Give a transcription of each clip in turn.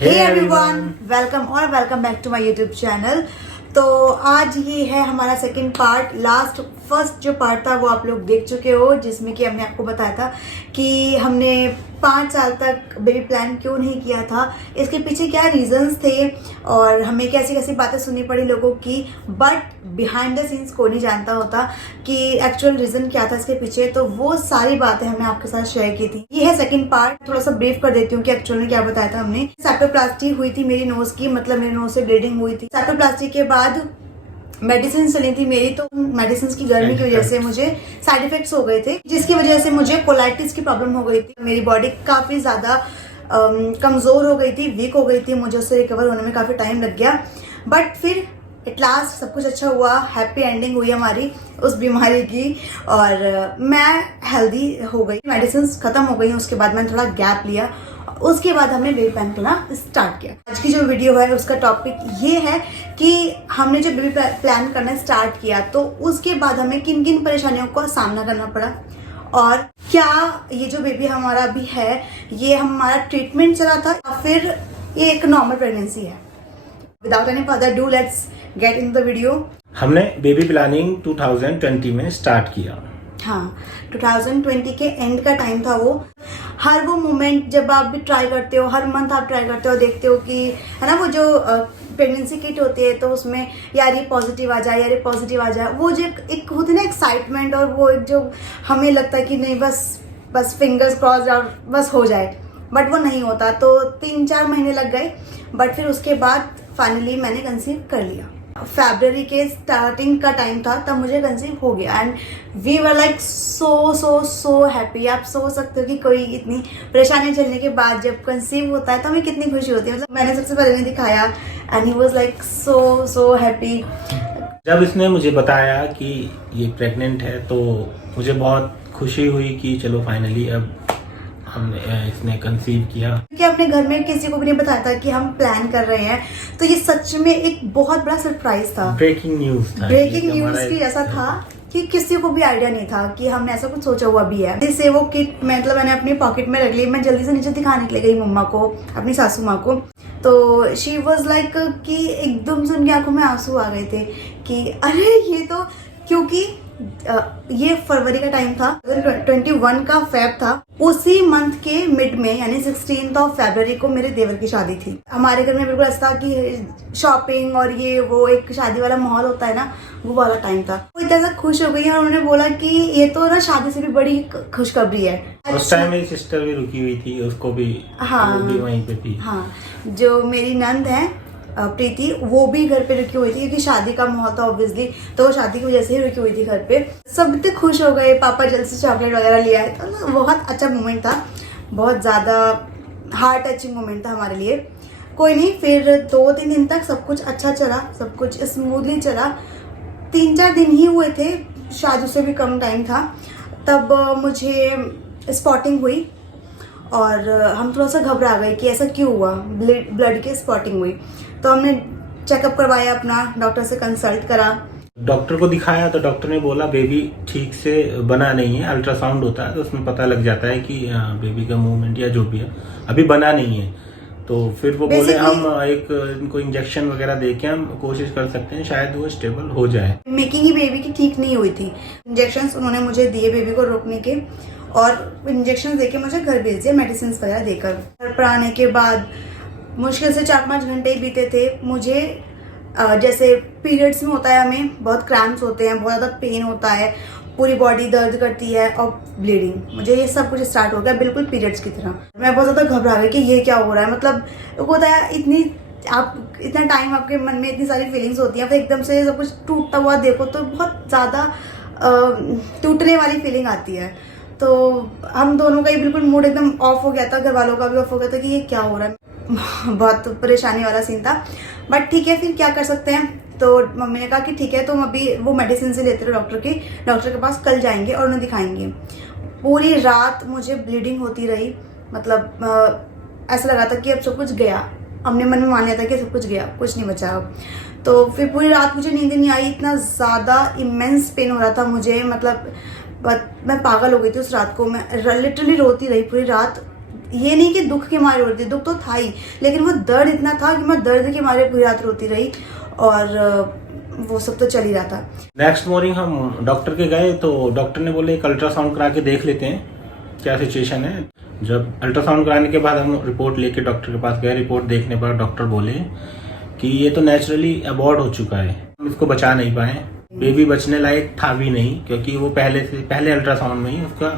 Hey everyone, welcome back to my YouTube channel. तो आज ये है हमारा सेकंड पार्ट। फर्स्ट जो पार्ट था वो आप लोग देख चुके हो, जिसमें कि हमने आपको बताया था कि हमने 5 साल तक बेबी प्लान क्यों नहीं किया था, इसके पीछे क्या रीजंस थे और हमें कैसी कैसी बातें सुननी पड़ी लोगों की। बट बिहाइंड द सीन्स कोई नहीं जानता होता कि एक्चुअल रीजन क्या था इसके पीछे। तो वो सारी बातें हमने आपके साथ शेयर की थी। ये है सेकंड पार्ट। थोड़ा सा ब्रीफ कर देती हूँ कि एक्चुअल में क्या बताया था हमने। सेप्टोप्लास्टी हुई थी मेरी नोज की, मतलब मेरे नोज से ब्लीडिंग हुई थी। सेप्टोप्लास्टी के बाद मेडिसिन चली थी मेरी, तो मेडिसिन की गर्मी की वजह से मुझे साइड इफेक्ट्स हो गए थे, जिसकी वजह से मुझे कोलाइटिस की प्रॉब्लम हो गई थी। मेरी बॉडी काफी ज्यादा कमजोर हो गई थी, वीक हो गई थी। मुझे उससे रिकवर होने में काफी टाइम लग गया। बट फिर एट लास्ट सब कुछ अच्छा हुआ, हैप्पी एंडिंग हुई हमारी उस बीमारी की और मैं हेल्दी हो गई। मेडिसिन खत्म हो गई, उसके बाद मैंने थोड़ा गैप लिया। उसके बाद हमने बेबी प्लान करना स्टार्ट किया। आज की जो वीडियो है उसका टॉपिक ये है कि हमने जो बेबी प्लान करना स्टार्ट किया तो उसके बाद हमें किन किन परेशानियों का सामना करना पड़ा और क्या ये जो बेबी हमारा अभी है ये हमारा ट्रीटमेंट चला था या फिर ये एक नॉर्मल प्रेगनेंसी है। Without any further do, let's get in the video. हमने बेबी प्लानिंग 2020 में स्टार्ट किया। हाँ, 2020 के एंड का टाइम था वो। हर वो मोमेंट जब आप भी ट्राई करते हो, हर मंथ आप ट्राई करते हो, देखते हो कि है ना, वो जो प्रेगनेंसी किट होती है तो उसमें यार ये पॉजिटिव आ जाए, यार ये पॉजिटिव आ जाए। वो जो एक होती है ना एक्साइटमेंट, और वो एक जो हमें लगता है कि नहीं बस फिंगर्स क्रॉस और बस हो जाए, बट वो नहीं होता। तो 3-4 महीने लग गए, बट फिर उसके बाद फाइनली मैंने कंसीव कर लिया। फरवरी के स्टार्टिंग का टाइम था तब मुझे कंसीव हो गया and we were like so happy. आप सोच सकते हो कि कोई इतनी परेशानी झेलने के बाद जब कंसीव होता है तो हमें कितनी खुशी होती है। मतलब मैंने सबसे पहले उन्हें दिखाया and he was like so happy. जब इसने मुझे बताया कि ये प्रेग्नेंट है तो मुझे बहुत खुशी हुई कि चलो फाइनली अब हमने इसने कंसीव किया। कि अपने घर में किसी को भी नहीं बताया था कि हम प्लान कर रहे हैं, तो ये सच में एक बहुत बड़ा सरप्राइज था। ब्रेकिंग न्यूज था। ब्रेकिंग न्यूज की ऐसा था कि किसी को भी आइडिया नहीं था कि हमने ऐसा कुछ सोचा हुआ भी है। जिससे वो किट मतलब मैंने अपनी पॉकेट में रख ली। मैं जल्दी से नीचे दिखाने के लिए गई मम्मा को, अपनी सासू माँ को। तो शी वॉज लाइक कि एकदम से उनकी आंखों में आंसू आ गए थे कि अरे ये तो, क्योंकि ये फरवरी का टाइम था, 21 का फेब था। उसी मंथ के मिड में यानी 16 फरवरी को मेरे देवर की शादी थी। हमारे घर में बिल्कुल ऐसा था कि शॉपिंग और ये वो एक शादी वाला माहौल होता है ना, वो वाला टाइम था। वो इतना सा खुश हो गई और उन्होंने बोला कि ये तो ना शादी से भी बड़ी खुशखबरी है। उस टाइम मेरी सिस्टर भी रुकी हुई थी, उसको भी हाँ, वो भी वहीं पे थी। हाँ, जो मेरी नंद है प्रीति, वो भी घर पे रुकी हुई थी क्योंकि शादी का माहौल था ऑब्वियसली, तो वो शादी की वजह से ही रुकी हुई थी घर पे। सब इतने खुश हो गए, पापा जल्द से चॉकलेट वगैरह ले आए। तो बहुत अच्छा मोमेंट था, बहुत ज़्यादा हार्ट टचिंग मोमेंट था हमारे लिए। कोई नहीं, फिर 2-3 दिन तक सब कुछ अच्छा चला, सब कुछ स्मूथली चला। 3-4 दिन ही हुए थे, शादी से भी कम टाइम था। तब मुझे स्पॉटिंग हुई और हम थोड़ा सा घबरा गए कि ऐसा क्यों हुआ, ब्लड की स्पॉटिंग हुई। तो हमने चेकअप करवाया, अपना डॉक्टर से कंसल्ट करा। डॉक्टर को दिखाया तो डॉक्टर ने बोला बेबी ठीक से बना नहीं है। अल्ट्रासाउंड होता है तो उसमें पता लग जाता है कि बेबी का मूवमेंट या जो भी है अभी बना नहीं है। तो फिर वो बोले हम इनको इंजेक्शन वगैरह देके हम कोशिश कर सकते हैं, शायद वो स्टेबल हो जाए। मेकिंग ही बेबी की ठीक नहीं हुई थी। इंजेक्शन उन्होंने मुझे दिए बेबी को रोकने के, और इंजेक्शन देके मुझे घर भेज दिया मेडिसिन वगैरह देकर। घर पर आने के बाद मुश्किल से 4-5 घंटे ही बीते थे। मुझे जैसे पीरियड्स में होता है, हमें बहुत क्रैम्प्स होते हैं, बहुत ज़्यादा पेन होता है, पूरी बॉडी दर्द करती है और ब्लीडिंग। मुझे ये सब कुछ स्टार्ट हो गया बिल्कुल पीरियड्स की तरह। मैं बहुत ज़्यादा घबरा गई कि ये क्या हो रहा है। मतलब होता है इतना टाइम आपके मन में इतनी सारी फीलिंग्स होती हैं, फिर एकदम से सब कुछ टूटता हुआ देखो तो बहुत ज़्यादा टूटने वाली फीलिंग आती है। तो हम दोनों का ही बिल्कुल मूड एकदम ऑफ हो गया था, घर वालों का भी ऑफ हो गया था कि ये क्या हो रहा है। बहुत परेशानी वाला सीन था, बट ठीक है, फिर क्या कर सकते हैं। तो मम्मी ने कहा कि ठीक है तुम अभी वो मेडिसिन से लेते रहो डॉक्टर के पास, कल जाएंगे और उन्हें दिखाएंगे। पूरी रात मुझे ब्लीडिंग होती रही। मतलब ऐसा लगा था कि अब सब कुछ गया। हमने मन में मान लिया था कि सब कुछ गया, कुछ नहीं बचा अब। तो फिर पूरी रात मुझे नींद नहीं आई, इतना ज़्यादा इमेंस पेन हो रहा था मुझे। मतलब मैं पागल हो गई थी उस रात को। मैं लिटरली रोती रही पूरी रात। ये नहीं कि दुख के मारे रोती, दुख तो था ही, लेकिन वो दर्द इतना था कि मैं दर्द के मारे पूरी रात रोती रही, और वो सब तो चल ही रहा था। नेक्स्ट मॉर्निंग हम डॉक्टर के गए तो डॉक्टर ने बोले एक अल्ट्रासाउंड करा के देख लेते हैं क्या सिचुएशन है। जब अल्ट्रासाउंड कराने के बाद हम रिपोर्ट लेके डॉक्टर के पास गए, रिपोर्ट देखने पर डॉक्टर बोले कि ये तो नेचुरली अबॉर्ट हो चुका है, हम इसको बचा नहीं पाए, बेबी बचने लायक था भी नहीं, क्योंकि वो पहले अल्ट्रासाउंड में ही उसका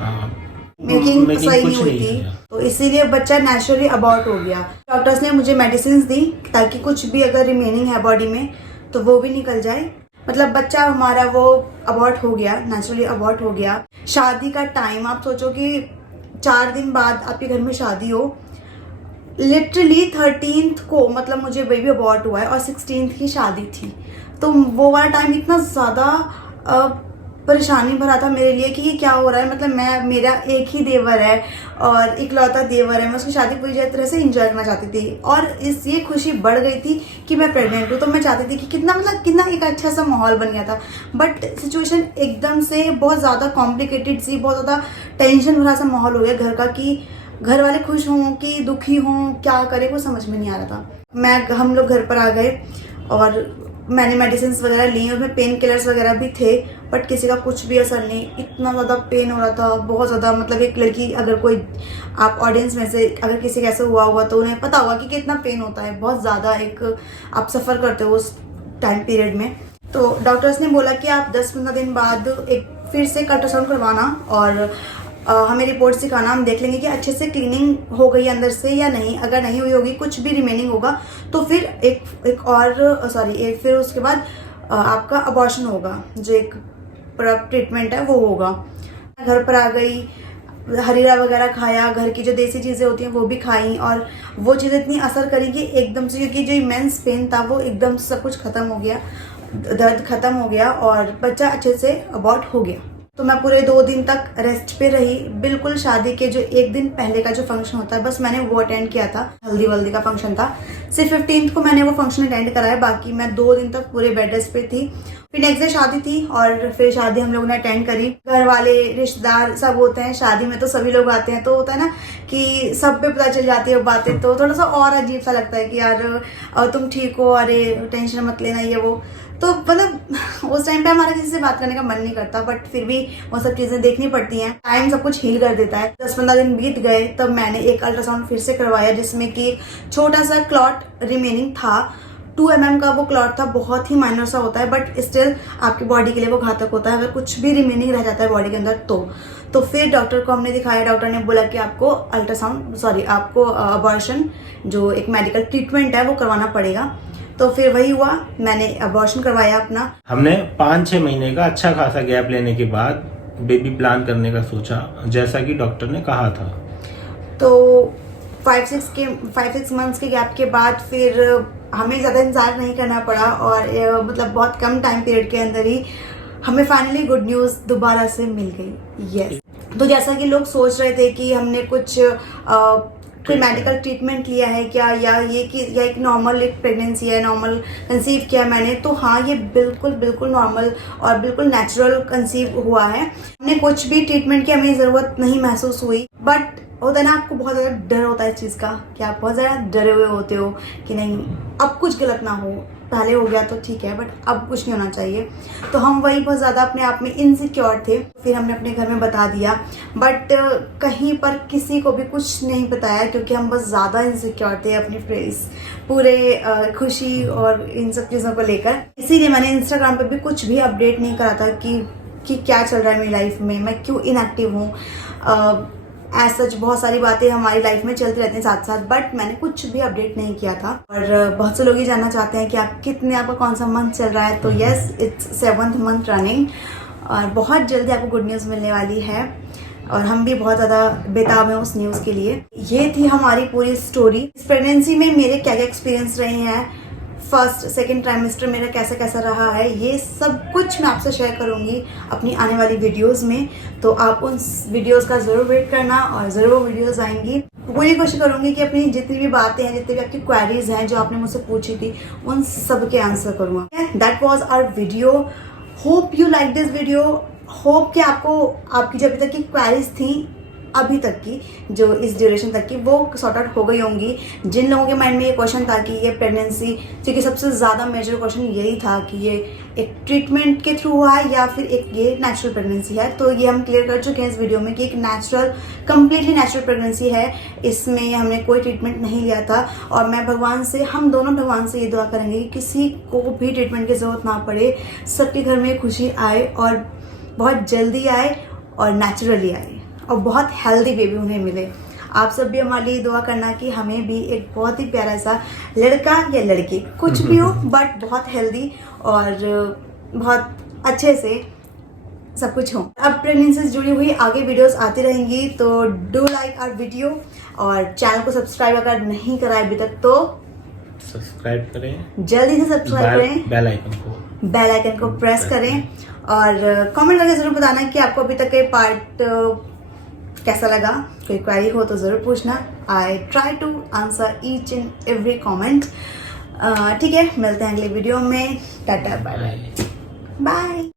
मेकिंग मेकिंग सही कुछ नहीं हुई नहीं थी, था। तो इसीलिए बच्चा नेचुरली अबॉर्ट हो गया। डॉक्टर्स ने मुझे मेडिसिन दी ताकि कुछ भी अगर रिमेनिंग है बॉडी में तो वो भी निकल जाए। मतलब बच्चा हमारा वो अबॉर्ट हो गया, नेचुरली अबॉर्ट हो गया। शादी का टाइम, आप सोचो कि 4 दिन बाद आपके घर में शादी हो, लिटरली 13th को मतलब मुझे बेबी अबॉर्ट हुआ है और 16th की शादी थी, तो वो वाला टाइम इतना ज़्यादा परेशानी भरा था मेरे लिए कि ये क्या हो रहा है। मतलब मेरा एक ही देवर है और इकलौता देवर है, मैं उसकी शादी पूरी तरह से एंजॉय करना चाहती थी, और ये खुशी बढ़ गई थी कि मैं प्रेग्नेंट हूँ, तो मैं चाहती थी कि कितना एक अच्छा सा माहौल बन गया था। बट सिचुएशन एकदम से बहुत ज़्यादा कॉम्प्लिकेटेड सी, बहुत ज़्यादा टेंशन भरा सा माहौल हो गया घर का, कि घर वाले खुश हों कि दुखी हों, क्या करें वो समझ में नहीं आ रहा था। हम लोग घर पर आ गए और मैंने मेडिसिन वगैरह ली, उसमें पेन किलर्स वगैरह भी थे, बट किसी का कुछ भी असर नहीं। इतना ज़्यादा पेन हो रहा था, बहुत ज़्यादा। मतलब एक लड़की, अगर कोई आप ऑडियंस में से अगर किसी का ऐसा हुआ होगा तो उन्हें पता होगा कि कितना पेन होता है, बहुत ज़्यादा एक आप सफ़र करते हो उस टाइम पीरियड में। तो डॉक्टर्स ने बोला कि आप 10-15 दिन बाद एक फिर से अल्ट्रासाउंड करवाना और हमें रिपोर्ट्स दिखाना, हम देख लेंगे कि अच्छे से क्लीनिंग हो गई अंदर से या नहीं। अगर नहीं हुई होगी, कुछ भी रिमेनिंग होगा, तो फिर फिर उसके बाद आपका अबॉर्शन होगा, जो एक ट्रीटमेंट है वो होगा। घर पर आ गई, हरीरा वगैरह खाया, घर की जो देसी चीज़ें होती हैं वो भी खाई, और वो चीज़ें इतनी असर करी कि एकदम से, क्योंकि जो इमेंस पेन था वो एकदम से सब कुछ ख़त्म हो गया, दर्द ख़त्म हो गया और बच्चा अच्छे से अबॉर्ट हो गया। तो मैं पूरे 2 दिन तक रेस्ट पे रही। बिल्कुल शादी के जो 1 दिन पहले का जो फंक्शन होता है, बस मैंने वो अटेंड किया था, हल्दी वल्दी का फंक्शन था। सिर्फ 15th को मैंने वो फंक्शन अटेंड कराया, बाकी मैं 2 दिन तक पूरे बेड रेस्ट पे थी। फिर नेक्स्ट डे शादी थी और फिर शादी हम लोगों ने अटेंड करी। घर वाले, रिश्तेदार सब होते हैं शादी में, तो सभी लोग आते हैं, तो होता है ना कि सब पे पता चल जाती है बातें, तो थोड़ा सा और अजीब सा लगता है कि यार तुम ठीक हो, अरे टेंशन मत लेना, ये वो। तो मतलब उस टाइम पे हमारा किसी से बात करने का मन नहीं करता, बट फिर भी वो सब चीज़ें देखनी पड़ती हैं। टाइम सब कुछ हील कर देता है। 10-15 दिन बीत गए, तब मैंने एक अल्ट्रासाउंड फिर से करवाया, जिसमें कि छोटा सा क्लॉट रिमेनिंग था। 2 mm का वो क्लॉट था, बहुत ही माइनर सा होता है, बट स्टिल आपकी बॉडी के लिए वो घातक होता है अगर कुछ भी रिमेनिंग रह जाता है बॉडी के अंदर। तो फिर डॉक्टर को हमने दिखाया, डॉक्टर ने बोला कि आपको आपको अबॉर्शन, जो एक मेडिकल ट्रीटमेंट है, वो करवाना पड़ेगा। तो फिर वही हुआ, मैंने अबॉर्शन करवाया अपना। हमने 5-6 महीने का अच्छा खासा गैप लेने के बाद बेबी प्लान करने का सोचा, जैसा कि डॉक्टर ने कहा था। तो 5-6 मंथ्स के गैप के बाद फिर हमें ज़्यादा इंतजार नहीं करना पड़ा, और मतलब बहुत कम टाइम पीरियड के अंदर ही हमें फाइनली गुड न्यूज़ दोबारा से मिल गई। यस। तो जैसा कि लोग सोच रहे थे कि हमने कुछ कोई मेडिकल ट्रीटमेंट लिया है क्या, या एक नॉर्मल एक प्रेगनेंसी है, नॉर्मल कंसीव किया मैंने, तो हाँ, ये बिल्कुल नॉर्मल और बिल्कुल नेचुरल कंसीव हुआ है। हमने कुछ भी ट्रीटमेंट की हमें ज़रूरत नहीं महसूस हुई। बट होता है ना, आपको बहुत ज़्यादा डर होता है इस चीज़ का, कि आप बहुत ज़्यादा डरे हुए होते हो कि नहीं अब कुछ गलत ना हो, पहले हो गया तो ठीक है, बट अब कुछ नहीं होना चाहिए। तो हम वही बहुत ज़्यादा अपने आप में इनसिक्योर थे। फिर हमने अपने घर में बता दिया, बट कहीं पर किसी को भी कुछ नहीं बताया, क्योंकि हम बस ज़्यादा इनसिक्योर थे अपनी पूरे खुशी और इन सब चीज़ों को लेकर। इसीलिए मैंने इंस्टाग्राम पर भी कुछ भी अपडेट नहीं करा था कि क्या चल रहा है मेरी लाइफ में, मैं क्यों इनएक्टिव हूँ। एज सच बहुत सारी बातें हमारी लाइफ में चलती रहती हैं साथ साथ, बट मैंने कुछ भी अपडेट नहीं किया था। और बहुत से लोग ये जानना चाहते हैं कि आपका कौन सा मंथ चल रहा है। तो yes, it's 7th month running, और बहुत जल्दी आपको गुड न्यूज़ मिलने वाली है, और हम भी बहुत ज़्यादा बेताब हैं उस न्यूज़ के लिए। ये थी हमारी पूरी स्टोरी। इस प्रेगनेंसी में मेरे क्या क्या एक्सपीरियंस रहे हैं, फर्स्ट सेकेंड ट्राइमेस्टर मेरा कैसा कैसा रहा है, ये सब कुछ मैं आपसे शेयर करूंगी अपनी आने वाली वीडियोस में। तो आप उन वीडियोस का ज़रूर वेट करना, और ज़रूर वो वीडियोस आएंगी। पूरी कोशिश करूंगी कि अपनी जितनी भी बातें हैं, जितनी भी आपकी क्वेरीज हैं जो आपने मुझसे पूछी थी, उन सब के आंसर करूँगा। That was our video. Hope you like this video. Hope कि आपको आपकी जो अभी तक की क्वेरीज थी अभी तक की, जो इस ड्यूरेशन तक की, वो सॉर्ट आउट हो गई होंगी। जिन लोगों के माइंड में ये क्वेश्चन था कि ये प्रेगनेंसी, क्योंकि सबसे ज़्यादा मेजर क्वेश्चन यही था कि ये एक ट्रीटमेंट के थ्रू हुआ है या फिर एक ये नेचुरल प्रेगनेंसी है, तो ये हम क्लियर कर चुके हैं इस वीडियो में कि एक नेचुरल, कम्प्लीटली नेचुरल प्रेगनेंसी है। इसमें हमने कोई ट्रीटमेंट नहीं लिया था। और मैं भगवान से, हम दोनों भगवान से ये दुआ करेंगे कि किसी को भी ट्रीटमेंट की ज़रूरत ना पड़े, सबके घर में खुशी आए और बहुत जल्दी आए और नेचुरली आए और बहुत हेल्दी बेबी उन्हें मिले। आप सब भी हमारे लिए दुआ करना कि हमें भी एक बहुत ही प्यारा सा लड़का या लड़की, कुछ भी हो, बट बहुत हेल्दी और बहुत अच्छे से सब कुछ हो। अब प्रेगनेंसी से जुड़ी हुई आगे वीडियोस आती रहेंगी, तो डू लाइक आवर वीडियो और चैनल को सब्सक्राइब अगर नहीं करा अभी तक तो सब्सक्राइब करें, जल्दी से सब्सक्राइब करें, बेल आइकन को प्रेस करें और कमेंट करके जरूर बताना कि आपको अभी तक के पार्ट कैसा लगा। कोई क्वेरी हो तो ज़रूर पूछना। I try to answer each and every comment. ठीक है, मिलते हैं अगले वीडियो में। Tata, bye bye.